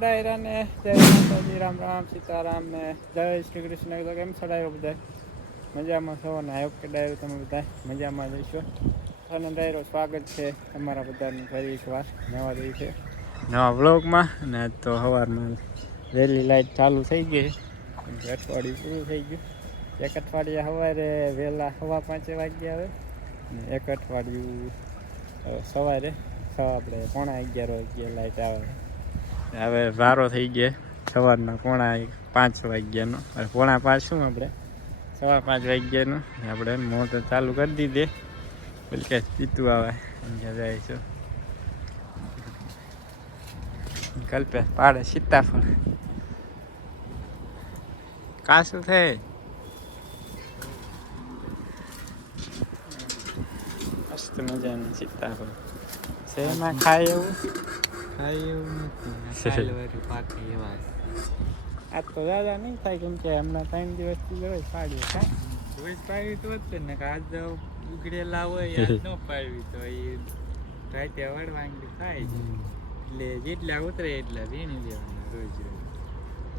ડાયરાને જય માતાજી રામ રામ સીતારામ ને જય શ્રી કૃષ્ણ તો કેમ છો ડાયરો બધા મજામાં છો ને? આયો કે ડાયરો તમે બધા મજામાં જઈશો અને ડાયરો, સ્વાગત છે તમારા બધાની ફરી એકવાર નવા દિવસે. નવા બ્લોગમાં ને તો સવારમાં વહેલી લાઇટ ચાલુ થઈ ગઈ અઠવાડિયું પૂરું થઈ ગયું. એક અઠવાડિયા સવારે વહેલા સવા પાંચે વાગ્યા આવે ને એક અઠવાડિયું સવારે સવા આપણે પોણા અગિયાર વાગ્યે લાઈટ આવે. હવે વારો થઈ ગયો. સવારના પોણા પાંચ વાગ્યાનો. અરે પોણા પાંચ શું આપણે? સવા પાંચ વાગ્યાનો. આપણે મોટર ચાલુ કરી દીધી. બોલ કે, પીતું આવે. અહીંયા જાય છે. કલ્પે પાડે સીતાફળ. કાશું થાય મસ્ત મજાનું સીતાફળ. એમાં ખાય એવું? ખાઈ એવું નથી. કાલવારી પાકે એવા આ તો દાદા નહીં થાય કેમ કે હમણાં ત્રણ દિવસથી જ હોય પાડ્યું કાંઈ રોજ પાડવી તો જ ને આજ ઉગડેલા હોય આજ ન પાડવી તો એ રાતે વળવાંગી થાય છે. એટલે જેટલા ઉતરે એટલા વીણી લેવાના રોજ રોજ.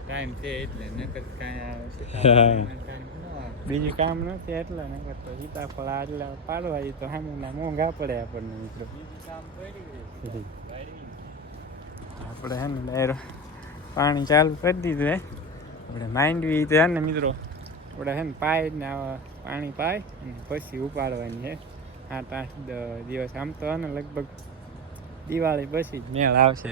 ટાઈમ છે એટલે નકર કાંઈ. બીજું કામ નથી એટલે ને કરતો સીતાફળ આટલા પાડવા એ તો સામેના મોંઘા પડે આપણને મિત્રો. બીજું કામ પડી આપણે હે ને ડાયરો પાણી ચાલુ કરી દીધું હે. આપણે માંડવી તો હે ને મિત્રો આપણે હે ને પાય ને પાણી પાય અને પછી ઉપાડવાની છે આઠ આઠ દિવસ આમ તો ને લગભગ દિવાળી પછી જ મેળ આવશે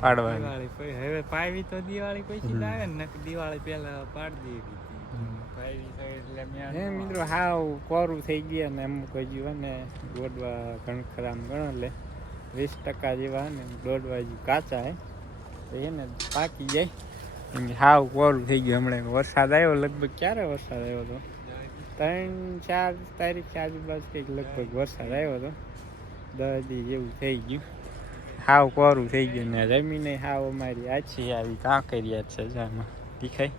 પાડવા દિવાળી પછી હવે પાવી તો દિવાળી પછી જ આવે ને દિવાળી પહેલા પાડી દેવી મિત્રો હાવ કોરું થઈ ગયા ને અમુક હજુ ને ગોડવા ઘણ ખરામ ગણો એટલે વીસ ટકા જેવા ને દોઢ હજુ કાચા હે. તો એને પાકી જાય. કે હાવ કોરું થઈ ગયું હમણાં. વરસાદ આવ્યો, લગભગ ક્યારે વરસાદ આવ્યો હતો? ત્રણ, ચાર તારીખ આજુબાજુ કંઈક લગભગ વરસાદ આવ્યો હતો. દસ દી જેવું થઈ ગયું. હાવ કોરું થઈ ગયું ને જમીને હાવ અમારી આછી આવી કાંકરિયા કરી છે જામાં. દેખાય?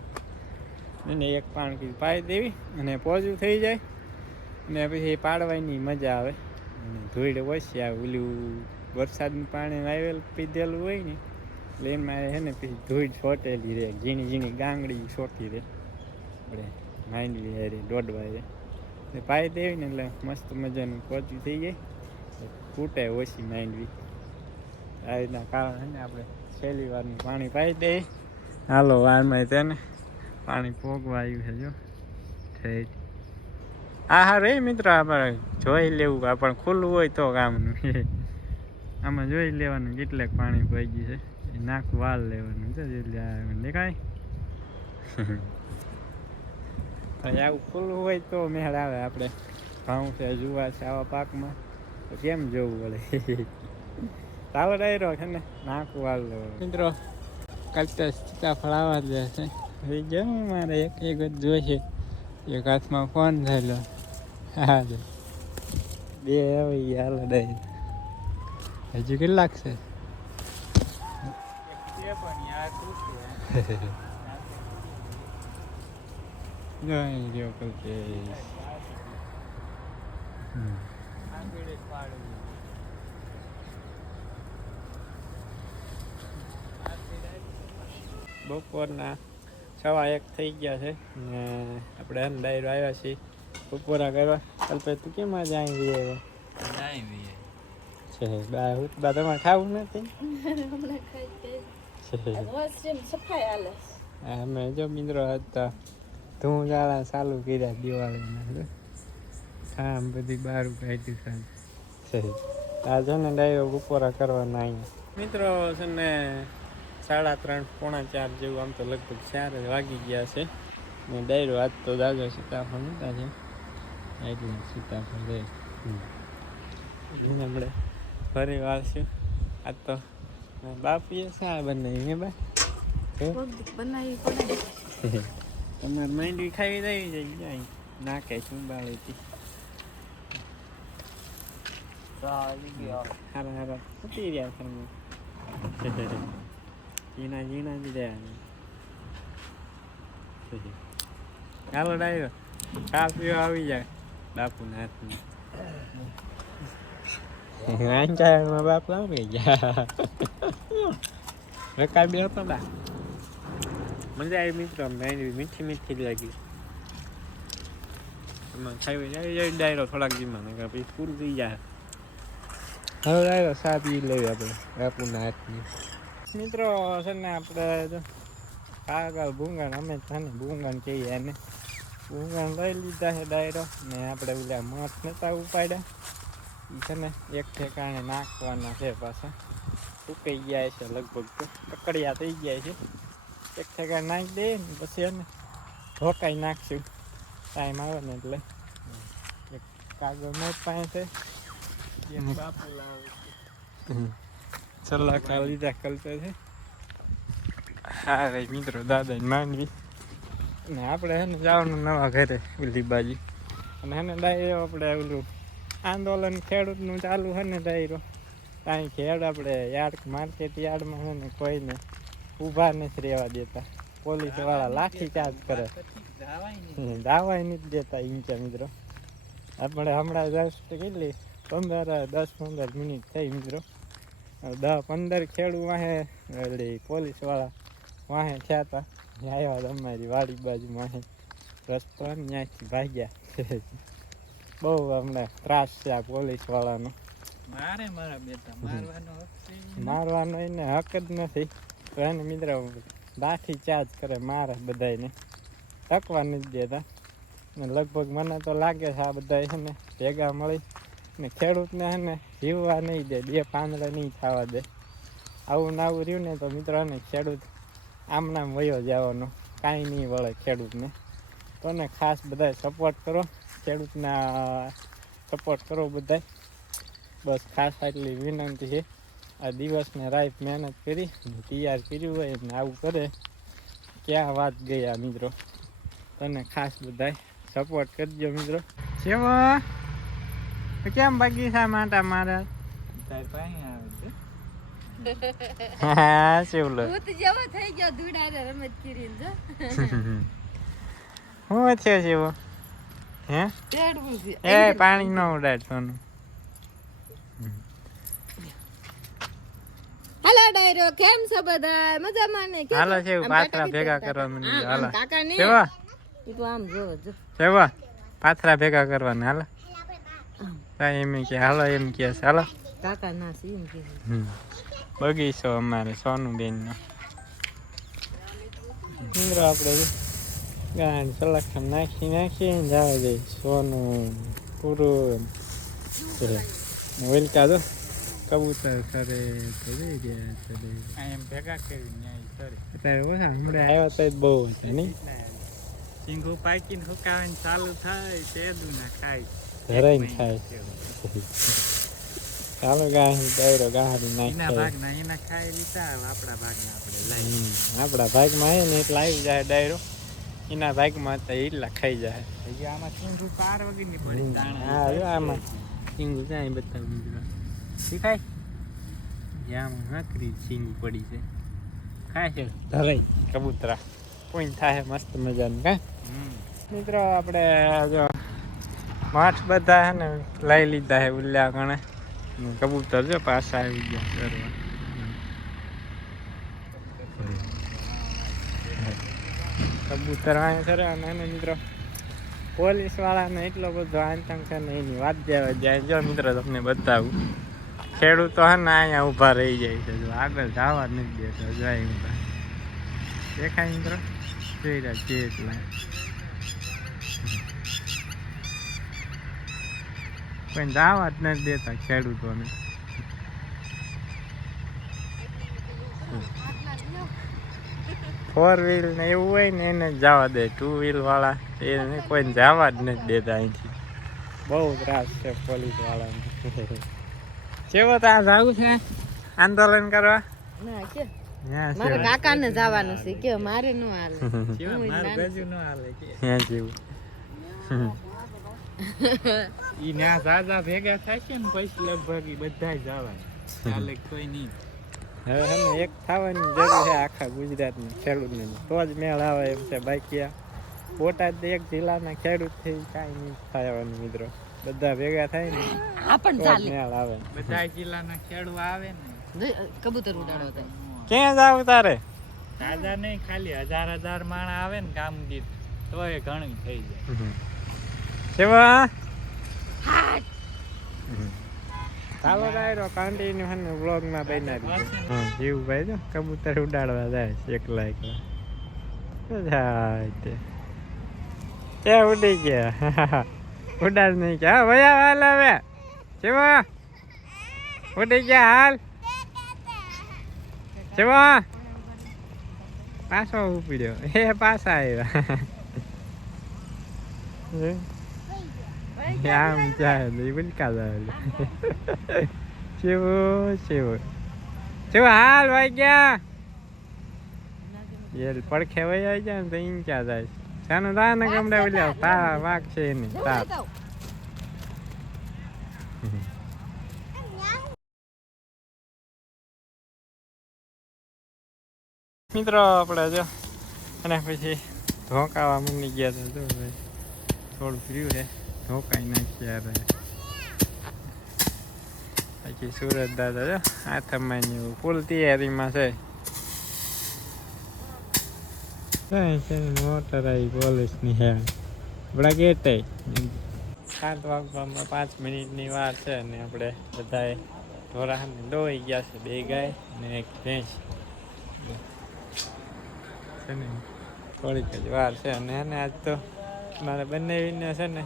એને એક પાણી પાઈ દેવી અને પોજું થઈ જાય. ને પછી પાડવાની મજા આવે. અને ધૂળ ઓછી આવે ઓલું વરસાદનું પાણી આવેલ પીધેલું હોય ને, એટલે એમાં છે ને પછી ધૂળ છોટેલી રહે, ઝીણી ઝીણી ગાંગડી છોટી રહે. આપણે માંડવી હારે દોડવા રે એટલે પાઈ દેવી ને એટલે મસ્ત મજાનું પહોંચી થઈ જાય. ફૂટે ઓછી માંડવી. આ રીતના કારણ ને આપણે છેલ્લી વારનું પાણી પાઈ દઈએ. હાલો વારમાં તેને પાણી પોગવા આવ્યું છે જો. થઈ હા હા રે મિત્ર, આપણે જોઈ લેવું આપણે ખુલ્લું હોય તો કામનું. આમાં જોઈ લેવાનું કેટલાક પાણી પડી છે. એ નાક વાલ લેવાનું. છે એટલે દેખાય. આવું ખુલ્લું હોય તો મેળ આવે આપણે. ભાવ છે જુવાર છે આવા પાકમાં. તો કેમ જોવું પડે ચાલો ડાયરો છે ને નાકું વાલ લેવાનું. મિત્રો કલ્પેશ સીતાફળ આવા જ છે. હવે જેમ મારે એક એક જ જોઈશે એક હાથમાં ફોન થયેલો. હા બે આવી ગયા હાલો ડાયરો. હજુ કેટલાક છે. બપોરના સવા એક થઈ ગયા છે ને આપણે હન ડાયરો આવ્યા છીએ. બપોરા કરવા. અલ્પે તું કેમ આજે અહીં રહ્યો નાઈ બી. બા તમારે ખાવું નથી સફાઈ હાલે જો મિત્રો હતા ધૂમ જાળા ચાલુ કર્યા દિવાળીના આમ બધી બહાર કાઢ્યું છે આ છે ને ડાયરો બપોરા કરવાના અહીંયા મિત્રો છે ને સાડા ત્રણ, પોણા ચાર જેવું આમ તો લગભગ ચાર વાગી ગયા છે. ને ડાયરો આજ તો દાદો સીતાફળ નતા છે એટલે સીતાફળ ફરી છે. આજ તો બાપીએ શા બનાવી હે બા બનાવી પડે તમારે માંડવી ખાવી દેવી જાય નાખે ચુંબાળી હતી. હારા હારા. ઉતરી રહ્યા તમે ઝીણા ઝીણા જ રહ્યા હાલો ડાયો ચા આવી જાય. બાપુના હાથમાં. વાંચામાં બાપુ આવી ગયા રકાબી હતો બા મજા આવી મિત્રો મેં મીઠી મીઠી જ લાગી એમાં ખાઈ જાય ડાયરો થોડાક દીમાં નકર પછી પૂરું થઈ જાય હવે ડાયરો સા પી લઈએ આપણે બાપુના હાથની મિત્રો છે ને આપણે કાગળ ભૂંગણ અમે છે ને ભૂંગણ કહીએ એને ભૂંગણ લઈ લીધા છે ડાયરો ને આપણે ઓલા મઠ નતા ઉપાડ્યા છે ને એક ઠેકાણે નાખવાના છે પાછા. સુકાઈ ગયા છે લગભગ તો. કકડિયા થઈ ગયા છે. એક ઠેકાણે નાખી દઈએ ને પછી એને ઢોકાઈ નાખશું. ટાઈમ આવે ને એટલે. એક કાગળ મોટ પાસે. સલાહકાર લીધા કલ્પે છે. હા રે મિત્રો દાદા માંડવી. ને આપણે છે ને જવાનું નવા ઘરે ઓલી બાજી. અને હે ને ડાયરો આપણે ઓલું આંદોલન ખેડૂતનું ચાલુ છે ને ડાયરો કાંઈ ખેડ આપણે યાર્ડ, માર્કેટ યાર્ડમાં છે ને કોઈને ઊભા નથી રહેવા દેતા. પોલીસવાળા લાઠી ચાર્જ કરે. દાવાય નથી દેતા ઈંચા મિત્રો. આપણે હમણાં દસ કેટલી? પંદર, દસ, પંદર મિનિટ થઈ મિત્રો. દસ પંદર ખેડૂ વાહે એટલે પોલીસવાળા વાહે થયા હતા આવ્યા અમારી વાડી બાજુ વાહે રસ્તો ત્યાંથી ભાગ્યા. બહુ હમણાં ત્રાસ છે આ પોલીસ વાળાનો. મારે મારા બેટા મારવાનો હક મારવાનો એને હક જ નથી. તો એને મિત્ર લાઠી ચાર્જ કરે મારે બધાને ટકવા નથી દેતા ને લગભગ મને તો લાગે છે આ બધા છે ને ભેગા મળી ને ખેડૂતને છે ને જીવવા નહીં દે બે પાંદડા નહીં થવા દે. આવું ને આવું રહ્યું ને તો મિત્ર ને ખેડૂત આમ નામ વયો જવાનો. કાંઈ નહીં વળે ખેડૂતને. તો ને ખાસ બધા સપોર્ટ કરો. ખેડૂતના સપોર્ટ કરો બધા બસ ખાસ આટલી વિનંતી છે. આ દિવસને રાઈફ મહેનત કરી ને તૈયાર કર્યું હોય ને આવું કરે. ક્યાં વાત ગયા મિત્રો? તને ખાસ બધાય સપોર્ટ કરજો મિત્રો. કેવો? કેમ બગીચા માટા મારા? તાર પાણી આવે છે. હા શિવલો જેવો થઈ ગયો ધૂળાને રમત કરીને જો. શું છે શિવો હે? એ પાણી ન ઉડાડ સોનું. હાલો ડાયરો કેમ છો બધા? મજામાં ને? હાલો છે પાથરા ભેગા કરવાનું કરવા મને હાલો. કાકા ને સેવા? તો આમ જો જો. સેવા? પાથરા ભેગા કરવાના હાલો. કાઈ એમ કે હાલો એમ કે છે હાલો. કાકા ના સી એમ કે બગીચો અમારે સોનું બેન નો આપણે ગાંડ સલાખમ નાખી નાખી ને જવા દે સોનું પૂરું વેલકા દો. કબૂતર કરે કરે ગયા આ એમ ભેગા કરી. અત્યારે ઓછા હમણાં આવ્યા તો બહુ હતા નહીં? સિંગુ પાકીને હુકાવાની ચાલુ થાય તે દુના ખાય. ધરાઈને ખાય. ચાલો ગાહી ડાયરો ગાહડી એના ભાગના એના ખાઈ લીધા આપણા ભાગના આપણે લઈ. આપણા ભાગમાં આવે ને એટલે આવી જાય ડાયરો એના ભાગમાં તો એટલા ખાઈ જાય આમાં સિંગુ પાર વગરની પડી હા, આમાં. સિંગુ જાય બતાવું મિત્રો શીખાય? જ્યાં નકરી સિંગુ પડી છે. ખાય છે? કબૂતરા. કોઈ થાય મસ્ત મજાનું કા? મિત્રો આપણે જો માઠ બધા હે ને લઈ લીધા છે ઉલ્યા કણે કબૂતર જો પાછા આવી ગયા કરવા કબૂતર અહીંયા કરે અને મિત્રો પોલીસ વાળાને એટલો બધો આતંક છે ને એની વાત જવા જાય. જો મિત્રો તમને બતાવું, ખેડૂતો હે ને અહીંયા ઊભા રહી જાય છે. જો આગળ જવા નથી દેતા. જાય ઊભા. દેખાય મિત્રો? જોઈ રહ્યા છે એટલા. કોઈ જવા જ નથી દેતા ખેડૂતોને. ફોર વ્હીલ ને એવું હોય ને એને જ જવા દે. ટુ વ્હીલ વાળા એને કોઈને જવા જ નથી દેતા અહીંથી. બહુ ત્રાસ છે પોલીસ વાળાને. કેવો ત્યાં જવું છે? આંદોલન કરવા? ના કે. ત્યાં મારે છે. કાકા ને જવાનું છે કે મારે ન હાલે. ત્યાં જેવું. ઈ ઝાઝા ભેગા થાય છે ને પછી લગભગ બધા જવાય. ચાલે કોઈ નહીં. હવે હે એક થવાની જરૂર છે આખા ગુજરાતની ખેડૂતની. તો જ મેળ આવે એમ છે બાકી બોટાદ એક જિલ્લાના ખેડૂતથી કાંઈ નહીં થવાનું મિત્રો. બધા ભેગા થાય ને આ પણ ચાલે. મેળ આવે. બધા જિલ્લાના ખેડૂત આવે ને. કબૂતર ઉડાડો થાય ક્યાં જાવ તારે? તાજા નહીં ખાલી હજાર હજાર માણા આવે ને કામગીર તો તોય ઘણી થઈ જાય. કેવા? ચાલો ડાયરો કન્ટિન્યુ હે ને વ્લોગમાં બનાવી. હા જીવભાઈ જો કબૂતર ઉડાડવા જાય છે એકલા એકલા. તો જાય તે. ક્યાં ઉડી ગયા. ઉડાડ નહીં કે. હા ભયા હાલ હવે. જેવા. ઉડી ગયા હાલ. કેવા પાછો ઉપડ્યો એ પાછા આવ્યા. નહીં બલકા જાય ચેવો ચેવો ચેવો હાલ ભાઈ ગયા એ પડખે વહી આવી જાય ને તો ઈન ક્યાં જાય સાનું તા ને ગમડે બોલ્યા તા વાઘ છે એની તા મિત્રો આપણે જો અને પછી ધોકાવા મૂકી ગયા હતા જો થોડું ફ્ર્યું છે ધોકાઈ નાખ્યા રે પછી સુરત દાદા જો એવું ફૂલ તૈયારીમાં છે. મોટર આવી પોલીસની હે આપણા ગેટે. સાત વાગવામાં પાંચ મિનિટની વાર છે ને આપણે બધાએ ઢોરાને દોઈ ગયા છે બે ગાય ને એક ભેંસ. છે ને. થોડીક જ વાર છે અને આજ તો મારે બંને છે ને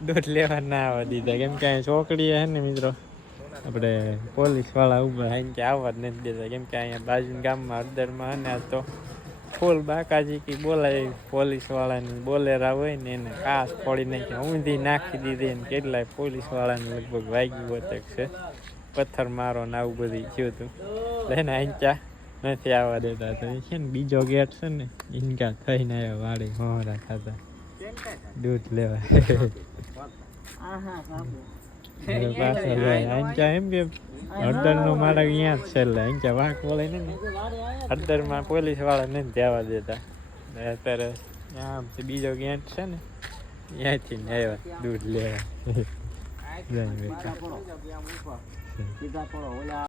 દૂધ લેવા ના આવવા દીધા. કેમ કે અહીં ચોકડીએ છે ને મિત્રો, આપણે પોલીસવાળા ઊભા અહીં કે આવવા જ નથી દેતા. કેમ કે અહીંયા બાજુ ગામમાં હળદરમાં ને આ તો ફૂલ બાકાજી કી બોલાય પોલીસ વાળાની બોલેરા હોય ને એને કાસ ફોડી નાખી, ઊંધી નાખી દીધી ને કેટલાય પોલીસ વાળાને લગભગ વાગ્યું હોતક છે. પથ્થર મારો ને આવું બધું થયું હતું. બેને અહીંચા નથી આવવા દેતા. તો એ છે ને બીજો ગેટ છે ને ઇન્કા થઈને આવ્યા વાળી હોરા ખાતા. દૂધ લેવા. હવે પાછા જાય આંચા એમ કે હળદર નો મારા અહીંયા જ છે એટલે આંચા વાંક બોલાય ને હળદરમાં પોલીસવાળા નથી જવા દેતા અત્યારે આમથી બીજો ગેટ છે ને ત્યાંથી ને આવ્યા દૂધ લેવા